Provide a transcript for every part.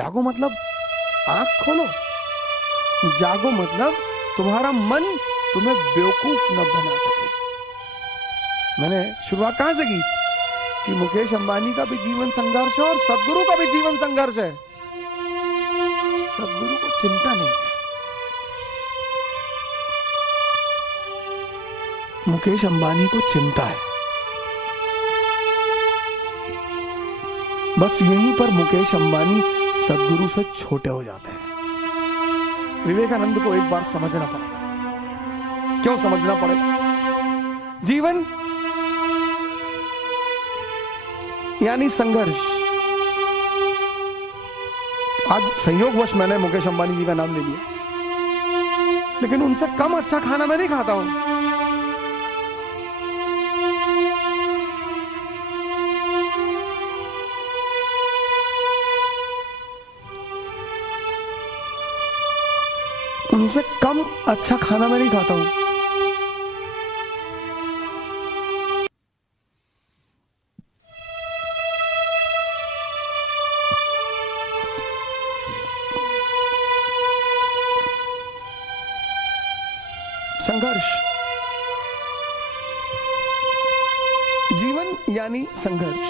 जागो मतलब आंख खोलो, जागो मतलब तुम्हारा मन तुम्हें बेवकूफ न बना सके। मैंने शुरुआत कहां से की कि मुकेश अंबानी का भी जीवन संघर्ष है और सदगुरु का भी जीवन संघर्ष है। सदगुरु को चिंता नहीं है, मुकेश अंबानी को चिंता है। बस यहीं पर मुकेश अंबानी सदगुरु से छोटे हो जाते हैं। विवेकानंद को एक बार समझना पड़ेगा। क्यों समझना पड़ेगा? जीवन यानी संघर्ष। आज संयोगवश मैंने मुकेश अंबानी जी का नाम ले लिया, लेकिन उनसे कम अच्छा खाना मैं नहीं खाता हूं। उनसे कम अच्छा खाना मैं नहीं खाता हूं। संघर्ष, जीवन यानी संघर्ष।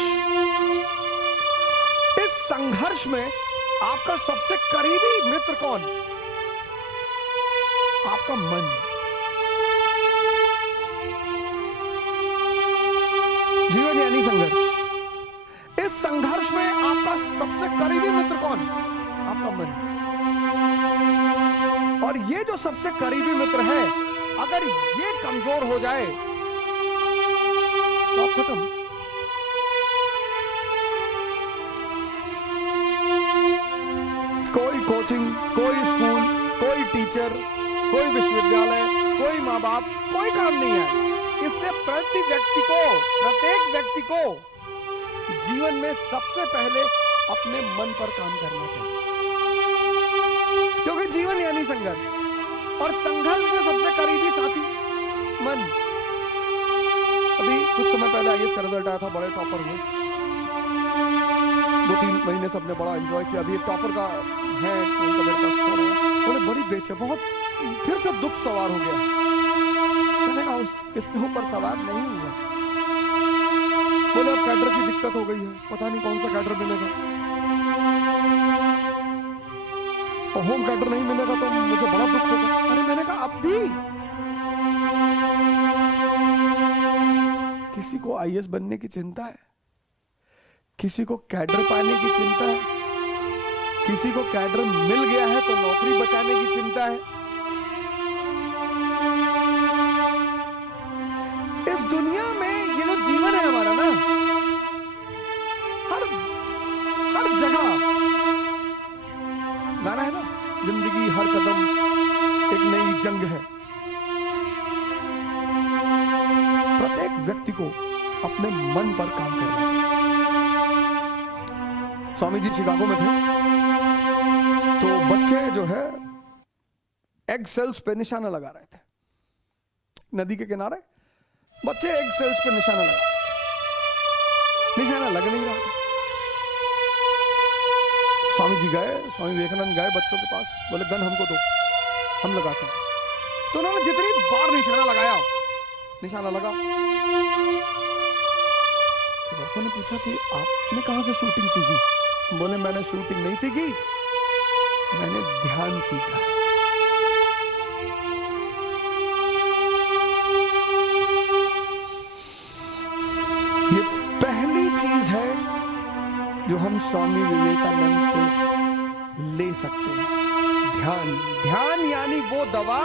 इस संघर्ष में आपका सबसे करीबी मित्र कौन? आपका मन। जीवन यानी संघर्ष। इस संघर्ष में आपका सबसे करीबी मित्र कौन? आपका मन। और ये जो सबसे करीबी मित्र है, अगर ये कमजोर हो जाए तो आप खत्म। कोई कोचिंग, कोई स्कूल, कोई टीचर, कोई विश्वविद्यालय, कोई माँ बाप, कोई काम नहीं है। इसलिए प्रत्येक व्यक्ति को जीवन में सबसे पहले अपने मन पर काम करना चाहिए, क्योंकि जीवन यानी संघर्ष, और संघर्ष में सबसे करीबी साथी मन। अभी कुछ समय पहले आईएएस का रिजल्ट आया था, बड़े टॉपर हुए। 2-3 महीने से अपने बड़ा एंजॉय किया। अभी एक टॉपर का है, उनका मेरे पास फोन आया, बोले बड़ी बेच है, बहुत फिर से दुख सवार हो गया। मैंने कहा किसके ऊपर सवार नहीं हुआ। बोले अब कैडर की दिक्कत हो गई है, पता नहीं कौन सा कैडर मिलेगा, और होम कैडर नहीं मिलेगा तो मुझे बड़ा दुख होगा। अरे मैंने कहा अब भी किसी को आईएएस बनने की चिंता है, किसी को कैडर पाने की चिंता है, किसी को कैडर मिल गया है तो नौकरी बचाने की चिंता है। इस दुनिया में ये जो जीवन है हमारा ना, हर जगह गाना है ना, जिंदगी हर कदम एक नई जंग है। प्रत्येक व्यक्ति को अपने मन पर काम करना चाहिए। स्वामी जी शिकागो में थे, तो बच्चे जो है एग सेल्स पे निशाना लगा रहे थे। नदी के किनारे बच्चे एग सेल्स पे निशाना लगा रहे थे, निशाना लग नहीं रहा था। स्वामी जी गए, स्वामी विवेकानंद गए बच्चों के पास, बोले गन हमको दो, हम लगाते हैं। तो उन्होंने जितनी बार निशाना लगाया, निशाना लगा। तो लड़कों ने पूछा कि आपने कहां से शूटिंग सीखी? बोले मैंने शूटिंग नहीं सीखी, मैंने ध्यान सीखा है। ये पहली चीज है जो हम स्वामी विवेकानंद से ले सकते हैं, ध्यान। ध्यान यानी वो दवा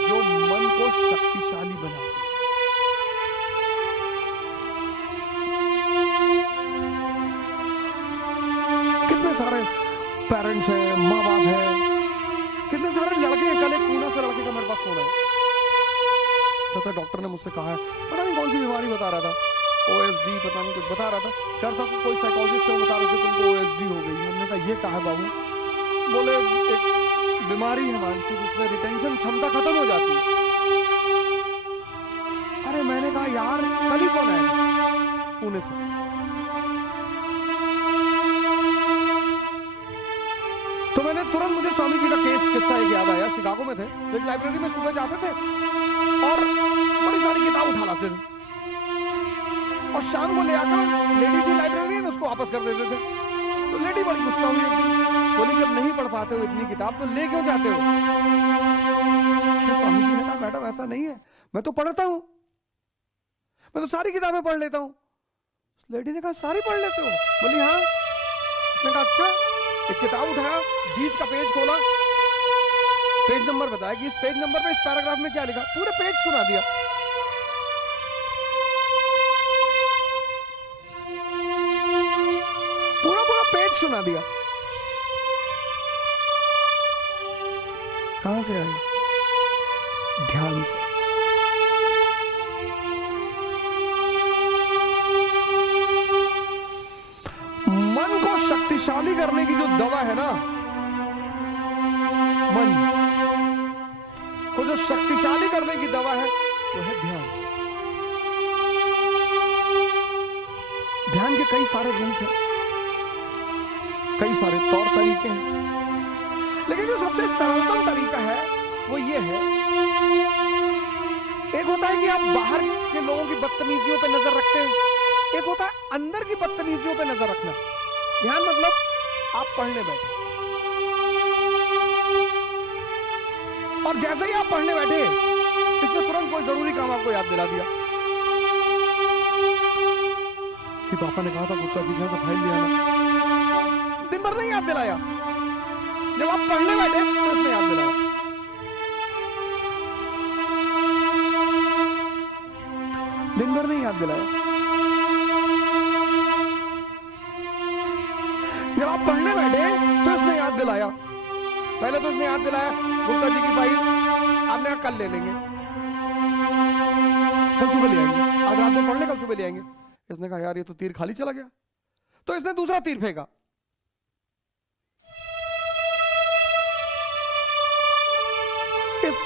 जो मन को शक्तिशाली बनाती है। कितने सारे पेरेंट्स हैं, माँ बाप हैं, कितने सारे लड़के हैं। कल एक पूना से लड़के का मेरे पास फोन आया, जैसा डॉक्टर ने मुझसे कहा है, पता नहीं कौन सी बीमारी बता रहा था, ओएसडी पता नहीं कुछ बता रहा था, करता कोई साइकोलॉजिस्ट बता रहे थे तुमको ओएसडी हो गई है। हमने कहा ये कहा है बाबू? बोले एक बीमारी है मानसिक, उसमें रिटेंशन क्षमता खत्म हो जाती है। अरे मैंने कहा यार कल ही फोन आया पुणे से, मैंने तुरंत, मुझे स्वामी जी का केस किस्सा एक याद आया। शिकागो में थे तो एक लाइब्रेरी में सुबह जाते थे और बड़ी सारी किताब उठा लाते थे और शाम को ले आकर, लेडी थी लाइब्रेरियन, उसको वापस कर देते थे। तो लेडी बड़ी गुस्सा हुई एक दिन, बोली जब नहीं पढ़ पाते हो इतनी किताब तो ले क्यों जाते हो? स्वामी जी ने कहा मैडम ऐसा नहीं है, मैं तो पढ़ता हूं, मैं तो सारी किताबें पढ़ लेता हूं। लेडी ने कहा सारी पढ़ लेते हो? बोली हाँ। उसने कहा अच्छा। एक किताब उठाया, बीच का पेज खोला, पेज नंबर बताया कि इस पेज नंबर पे इस पैराग्राफ में क्या लिखा, पूरे पेज सुना दिया। पूरा पूरा पेज सुना दिया। कहां से आया? ध्यान से। मन को शक्तिशाली करने की जो दवा है ना, मन को जो शक्तिशाली करने की दवा है वो है ध्यान। ध्यान के कई सारे रूप हैं, कई सारे तौर तरीके हैं, लेकिन जो सबसे सरलतम तरीका है वो ये है। एक होता है कि आप बाहर के लोगों की बदतमीजियों पे नजर रखते हैं, एक होता है अंदर की बदतमीजियों पे नजर रखना। ध्यान मतलब आप पढ़ने बैठे और जैसे ही आप पढ़ने बैठे, इसने तुरंत कोई जरूरी काम आपको याद दिला दिया कि पापा ने कहा था गुप्ता जी के यहां से फाइल ले आना। दिन भर नहीं याद दिलाया, जब आप पढ़ने बैठे तो इसने याद दिलाया। दिन भर नहीं याद दिलाया, जब आप पढ़ने बैठे तो इसने याद दिलाया। पहले तो इसने याद दिलाया गुप्ता जी की फाइल आपने कहा कल ले लेंगे, कल सुबह ले आएंगे, आज रात में पढ़ ले, कल सुबह ले आएंगे। इसने कहा यार ये तो तीर खाली चला गया, तो इसने दूसरा तीर फेंका।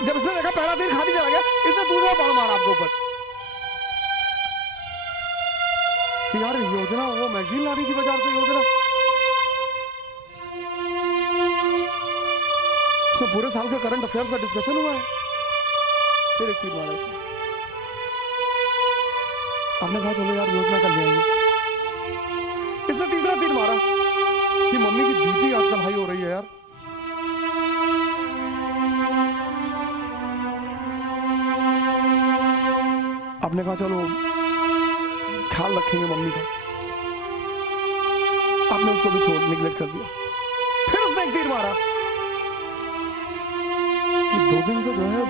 जब इसने देखा पहला तीर खाली चला गया, इसने दूसरा बाण मारा आपके ऊपर। यार योजना, वो मैगजीन ला रही थी बाजार से योजना, तो पूरे साल के करंट अफेयर्स का डिस्कशन हुआ है। फिर एक तीर मारा इसने। आपने कहा चलो यार योजना कर ले आएंगे। इसने तीसरा तीर मारा कि मम्मी की बीपी आजकल हाई हो रही है यार। आपने कहा चलो ख्याल रखेंगे मम्मी का, आपने उसको भी छोड़ निगलेक्ट कर दिया। फिर उसने एक तीर मारा कि 2 दिन से जो है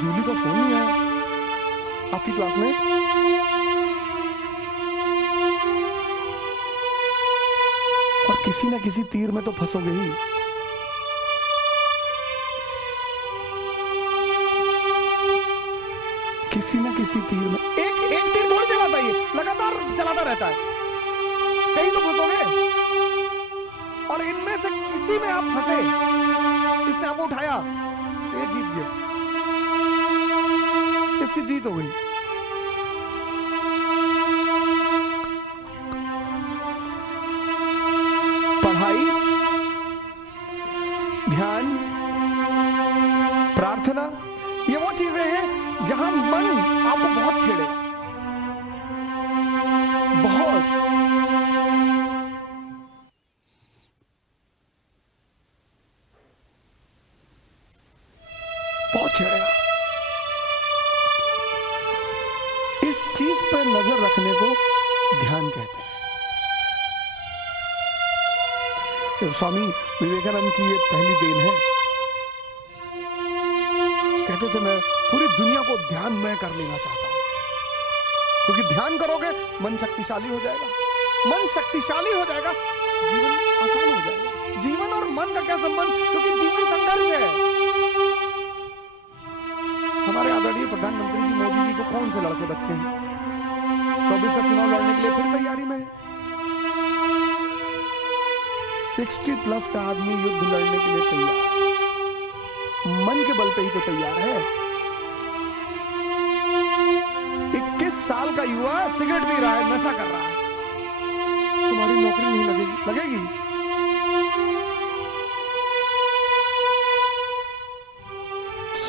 जूली का फोन नहीं आया, आपकी क्लासमेट। और किसी ना किसी तीर में तो फंसोगे ही। किसी ना किसी तीर में, एक तीर थोड़ी चलाता है, ये लगातार चलाता रहता है, कहीं तो फंसोगे। और इनमें से किसी में आप फंसे, इसने आपको उठाया, ये जीत गया, इसकी जीत हो गई। पढ़ाई, ध्यान, प्रार्थना, ये वो चीजें हैं जहां मन आपको बहुत छेड़ेगा, बहुत। बहुत छेड़ेगा। इस चीज पर नजर रखने को ध्यान कहते हैं। स्वामी विवेकानंद की ये पहली देन है। कहते थे मैं पूरी दुनिया को ध्यान में कर लेना चाहता हूं, क्योंकि ध्यान करोगे मन शक्तिशाली हो जाएगा, मन शक्तिशाली हो जाएगा, जीवन आसान हो जाएगा। जीवन और मन का क्या संबंध? क्योंकि जीवन संघर्ष है। हमारे आदरणीय प्रधानमंत्री जी मोदी जी को कौन से लड़के बच्चे हैं? 24 का चुनाव लड़ने के लिए फिर तैयारी में है। 60+ का आदमी युद्ध लड़ने के लिए तैयार है, मन के बल पे ही तो तैयार है। 21 साल का युवा सिगरेट पी रहा है, नशा कर रहा है, तुम्हारी नौकरी नहीं लगेगी? लगेगी?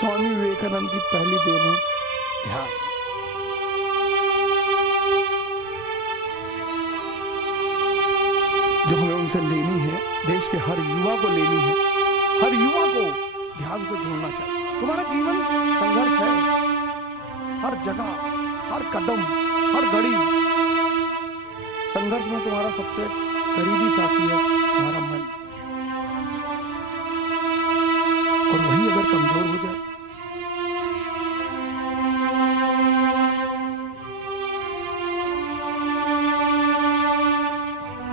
स्वामी विवेकानंद की पहली देन है ध्यान। जो हमें उनसे लेनी है, देश के हर युवा को लेनी है, हर युवा को ध्यान से जोड़ना चाहिए। तुम्हारा जीवन संघर्ष है, हर जगह, हर कदम, हर घड़ी संघर्ष में तुम्हारा सबसे करीबी साथी है तुम्हारा मन, और वही अगर कमजोर हो जाए